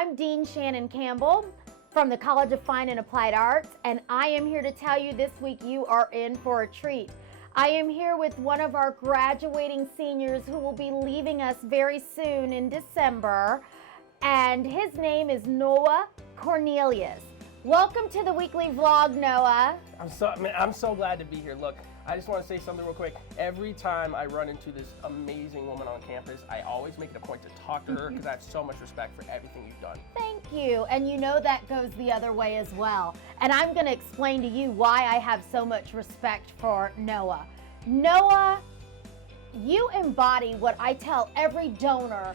I'm Dean Shannon Campbell from the College of Fine and Applied Arts, and I am here to tell you this week you are in for a treat. I am here with one of our graduating seniors who will be leaving us very soon in December, and his name is Noah Cornelius. Welcome to the weekly vlog, Noah. I'm so glad to be here. Look, I just want to say something real quick. Every time I run into this amazing woman on campus, I always make it a point to talk to her because I have so much respect for everything you've done. Thank you. And you know that goes the other way as well. And I'm going to explain to you why I have so much respect for Noah. Noah, you embody what I tell every donor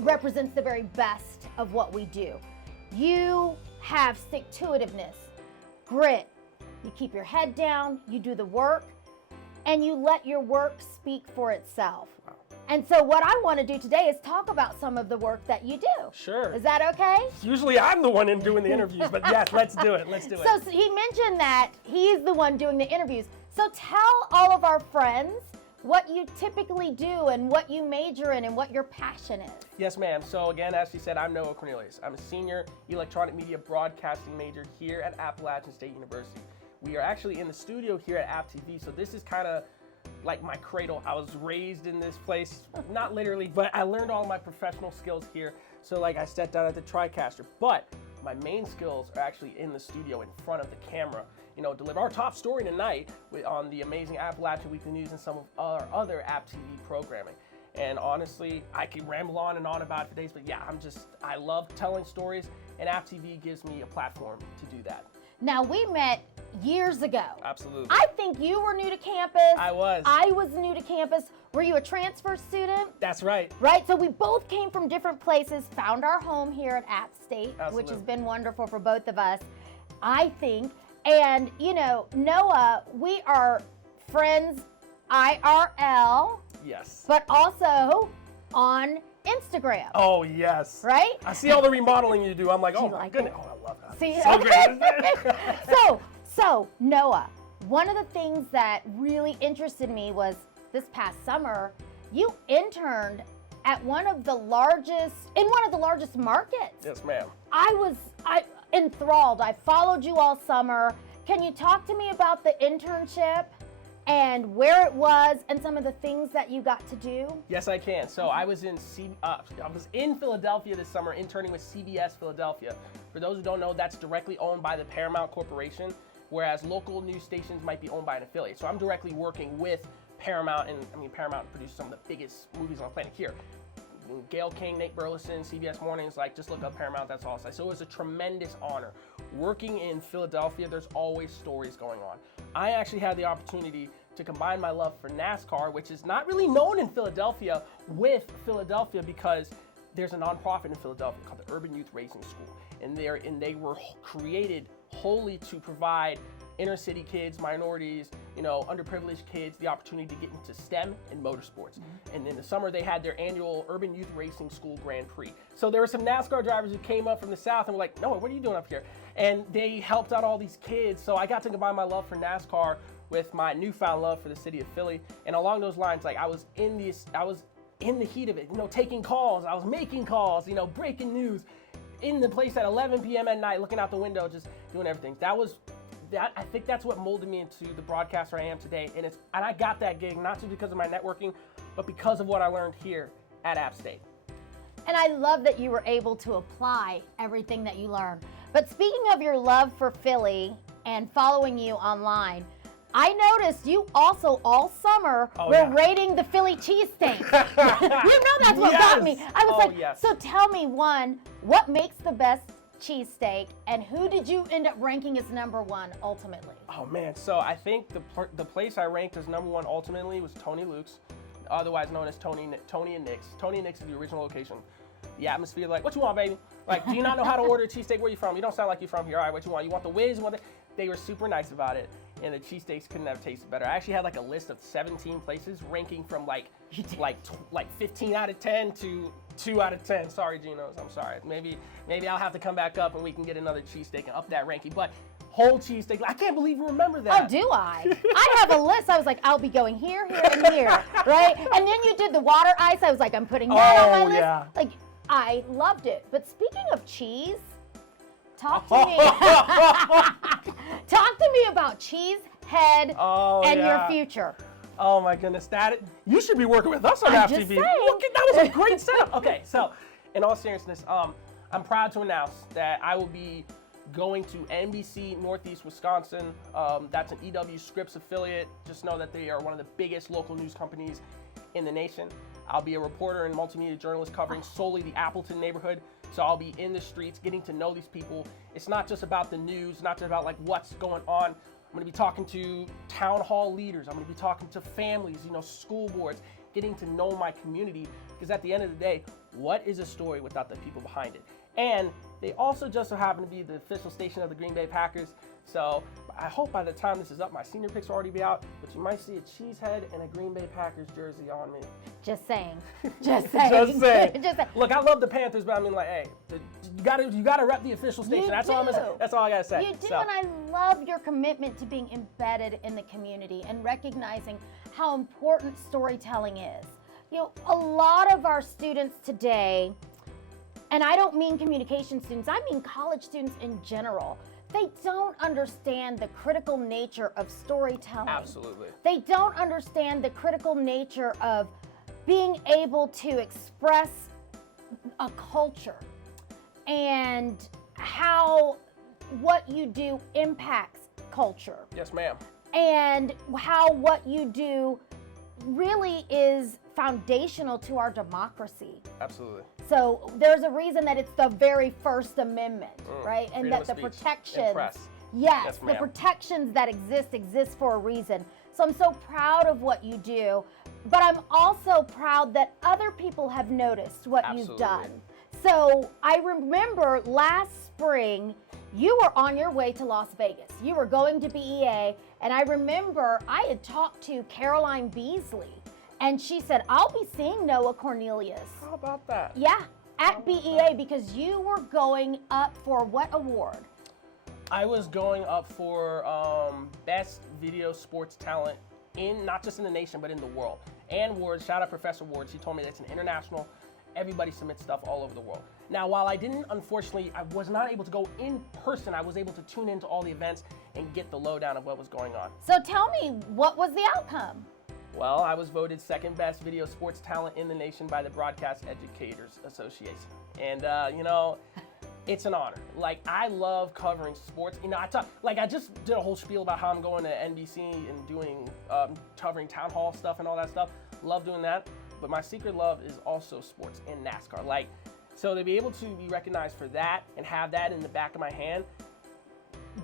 represents the very best of what we do. You have stick-to-itiveness, grit. You keep your head down, you do the work, and you let your work speak for itself. Wow. And so what I want to do today is talk about some of the work that you do. Sure. Is that okay? Usually I'm the one doing the interviews, but yes, let's do it. So he mentioned that he's the one doing the interviews. So tell all of our friends what you typically do and what you major in and what your passion is. Yes, ma'am. So again, as she said, I'm Noah Cornelius. I'm a senior electronic media broadcasting major here at Appalachian State University. We are actually in the studio here at AppTV, so this is kind of like my cradle. I was raised in this place, not literally, but I learned all my professional skills here. So like I sat down at the TriCaster, but my main skills are actually in the studio in front of the camera. You know, deliver our top story tonight on the amazing Appalachian Weekly News and some of our other AppTV programming. And honestly, I can ramble on and on about it for days, but yeah, I love telling stories, and AppTV gives me a platform to do that. Now, we met years ago. Absolutely. I think you were new to campus. I was. I was new to campus. Were you a transfer student? That's right. Right, so we both came from different places, found our home here at App State, Absolutely. which has been wonderful for both of us, I think. And, you know, Noah, we are friends IRL. Yes. But also on Instagram. Oh, yes. Right? I see all the remodeling you do. I'm like, oh, my like goodness. it? Oh, I love that. See, so great, isn't it? So, Noah, one of the things that really interested me was this past summer, you interned at one of the largest markets. Yes, ma'am. I was enthralled. I followed you all summer. Can you talk to me about the internship and where it was and some of the things that you got to do? Yes, I can. So I was in Philadelphia this summer interning with CBS Philadelphia. For those who don't know, that's directly owned by the Paramount Corporation, whereas local news stations might be owned by an affiliate. So I'm directly working with Paramount, and I mean, Paramount produces some of the biggest movies on the planet here. Gayle King, Nate Burleson, CBS Mornings, like just look up Paramount, that's all. So it was a tremendous honor. Working in Philadelphia, there's always stories going on. I actually had the opportunity to combine my love for NASCAR, which is not really known in Philadelphia, with Philadelphia because there's a nonprofit in Philadelphia called the Urban Youth Racing School. And they were created wholly to provide inner city kids, minorities, you know, underprivileged kids the opportunity to get into STEM and motorsports. Mm-hmm. And in the summer, they had their annual Urban Youth Racing School Grand Prix. So there were some NASCAR drivers who came up from the South and were like, Noah, what are you doing up here? And they helped out all these kids. So I got to combine my love for NASCAR with my newfound love for the city of Philly. And along those lines, like I was in the heat of it, you know, taking calls, I was making calls, you know, breaking news, in the place at 11 p.m. at night, looking out the window, just doing everything. I think that's what molded me into the broadcaster I am today. And I got that gig not just because of my networking, but because of what I learned here at App State. And I love that you were able to apply everything that you learned. But speaking of your love for Philly and following you online, I noticed you also all summer were rating the Philly cheesesteak. You know that's what got me. I was so tell me, one, what makes the best cheesesteak, and who did you end up ranking as number one ultimately? Oh man, so I think the place I ranked as number one ultimately was Tony Luke's, otherwise known as Tony and Nick's. Tony and Nick's is the original location. The atmosphere, like, what you want, baby? Like, do you not know how to order a cheesesteak? Where you from? You don't sound like you're from here. All right, what you want? You want the whiz? They were super nice about it, and the cheesesteaks couldn't have tasted better. I actually had like a list of 17 places ranking from like 15 out of 10 to 2 out of 10. Sorry, Genos, I'm sorry. Maybe I'll have to come back up and we can get another cheesesteak and up that ranking. But whole cheesesteak, I can't believe you remember that. Oh, do I? I have a list. I was like, I'll be going here, here, and here, right? And then you did the water ice. I was like, I'm putting that on my list. Yeah. Like, I loved it. But speaking of cheese, talk to me. Talk to me about Cheesehead and your future. Oh my goodness, you should be working with us on I'm AppTV. just saying. Look, that was a great setup. Okay, so in all seriousness, I'm proud to announce that I will be going to NBC Northeast Wisconsin. That's an EW Scripps affiliate. Just know that they are one of the biggest local news companies in the nation. I'll be a reporter and multimedia journalist covering solely the Appleton neighborhood. So I'll be in the streets getting to know these people. It's not just about the news, not just about like what's going on. I'm going to be talking to town hall leaders. I'm going to be talking to families, school boards, getting to know my community. Because at the end of the day, what is a story without the people behind it? And they also just so happen to be the official station of the Green Bay Packers. So I hope by the time this is up, my senior picks will already be out, but you might see a Cheesehead and a Green Bay Packers jersey on me. Just saying. Just saying. Just saying. Just saying. Look, I love the Panthers, but I mean, like, hey, you gotta rep the official station. That's all I gotta say. You do, and I love your commitment to being embedded in the community and recognizing how important storytelling is. A lot of our students today, and I don't mean communication students, I mean college students in general, they don't understand the critical nature of storytelling. Absolutely. They don't understand the critical nature of being able to express a culture and how what you do impacts culture. Yes, ma'am. And how what you do really is foundational to our democracy. Absolutely. So there's a reason that it's the very First Amendment, right? And that the protections, yes, the protections that exist for a reason. So I'm so proud of what you do, but I'm also proud that other people have noticed what you've done. So I remember last spring, you were on your way to Las Vegas. You were going to BEA, and I remember I had talked to Caroline Beasley, and she said, I'll be seeing Noah Cornelius. How about that? Yeah, at BEA, because you were going up for what award? I was going up for Best Video Sports Talent not just in the nation, but in the world. Ann Ward, shout out Professor Ward, she told me that it's an international, everybody submits stuff all over the world. Now, while I was not able to go in person, I was able to tune into all the events and get the lowdown of what was going on. So tell me, what was the outcome? Well, I was voted second best video sports talent in the nation by the Broadcast Educators Association. And, it's an honor. Like, I love covering sports. I just did a whole spiel about how I'm going to NBC and doing, covering town hall stuff and all that stuff. Love doing that. But my secret love is also sports and NASCAR. So to be able to be recognized for that and have that in the back of my hand,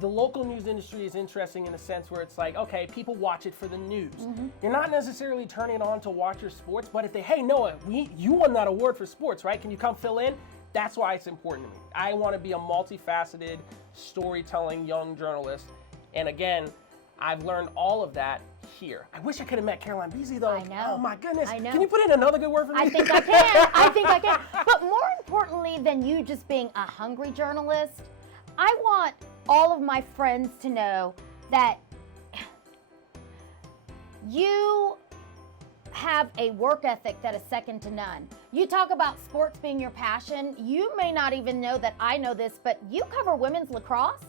the local news industry is interesting in the sense where it's like, okay, people watch it for the news. Mm-hmm. You're not necessarily turning it on to watch your sports, but if hey, Noah, you won that award for sports, right? Can you come fill in? That's why it's important to me. I want to be a multifaceted, storytelling young journalist. And again, I've learned all of that here. I wish I could have met Caroline Beasley, though. I know. Oh, my goodness. I know. Can you put in another good word for me? I think I can. I think I can. But more importantly than you just being a hungry journalist, I want all of my friends to know that you have a work ethic that is second to none. You talk about sports being your passion. You may not even know that I know this, but you cover women's lacrosse?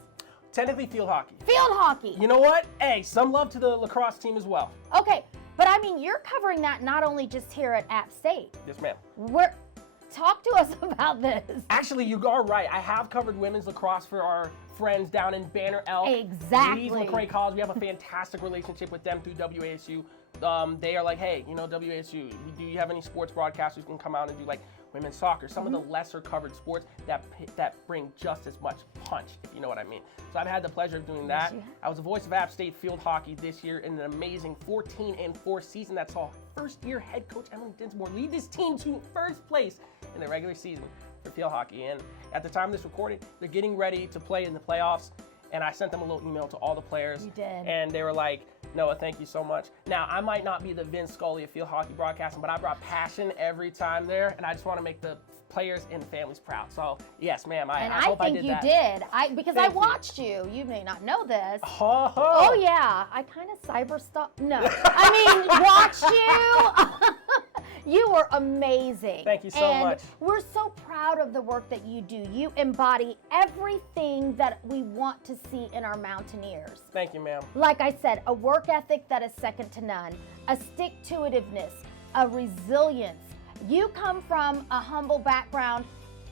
Technically field hockey. Field hockey. You know what? Hey, some love to the lacrosse team as well. Okay, but I mean, you're covering that not only just here at App State. Yes, ma'am. Talk to us about this. Actually, you are right. I have covered women's lacrosse for our friends down in Banner Elk. Exactly. Leeds McCray College. We have a fantastic relationship with them through WASU. They are like, hey, WASU, do you have any sports broadcasters who can come out and do women's soccer? Some of the lesser covered sports that bring just as much punch, if you know what I mean. So I've had the pleasure of doing that. I was the voice of App State field hockey this year in an amazing 14-4 season that saw first-year head coach Emily Dinsmore lead this team to first place in the regular season for field hockey. And at the time of this recording, they're getting ready to play in the playoffs. And I sent them a little email to all the players. You did. And they were like, Noah, thank you so much. Now, I might not be the Vince Scully of field hockey broadcasting, but I brought passion every time there, and I just want to make the players and the families proud. So, yes, ma'am, I hope I did that. And I think you did. Because I watched you. You may not know this. Oh, yeah. I kind of cyber stalked. No. I mean, watched you. You are amazing. Thank you so much. We're so proud of the work that you do. You embody everything that we want to see in our mountaineers. Thank you, ma'am. Like I said, a work ethic that is second to none, a stick-to-itiveness, a resilience. You come from a humble background.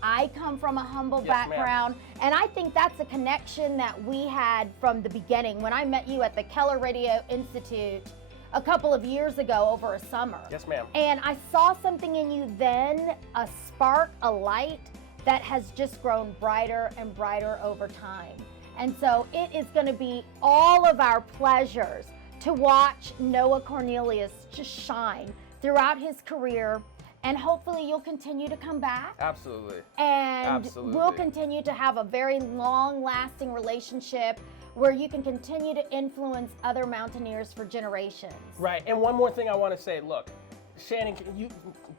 I come from a humble background, and I think that's a connection that we had from the beginning when I met you at the Keller Radio Institute a couple of years ago over a summer. Yes, ma'am. And I saw something in you then, a spark, a light that has just grown brighter and brighter over time. And so it is going to be all of our pleasures to watch Noah Cornelius just shine throughout his career. And hopefully you'll continue to come back. Absolutely. And we'll continue to have a very long-lasting relationship where you can continue to influence other mountaineers for generations. Right. And one more thing I want to say. Look, Shannon,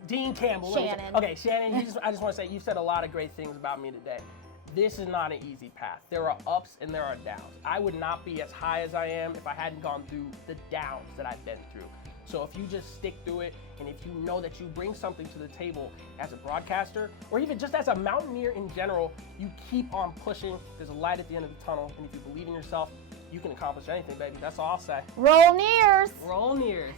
Dean Campbell. Shannon. Okay, Shannon, I just want to say you said a lot of great things about me today. This is not an easy path. There are ups and there are downs. I would not be as high as I am if I hadn't gone through the downs that I've been through. So if you just stick through it, and if you know that you bring something to the table as a broadcaster, or even just as a mountaineer in general, you keep on pushing. There's a light at the end of the tunnel, and if you believe in yourself, you can accomplish anything, baby. That's all I'll say. Roll Nears! Roll Nears.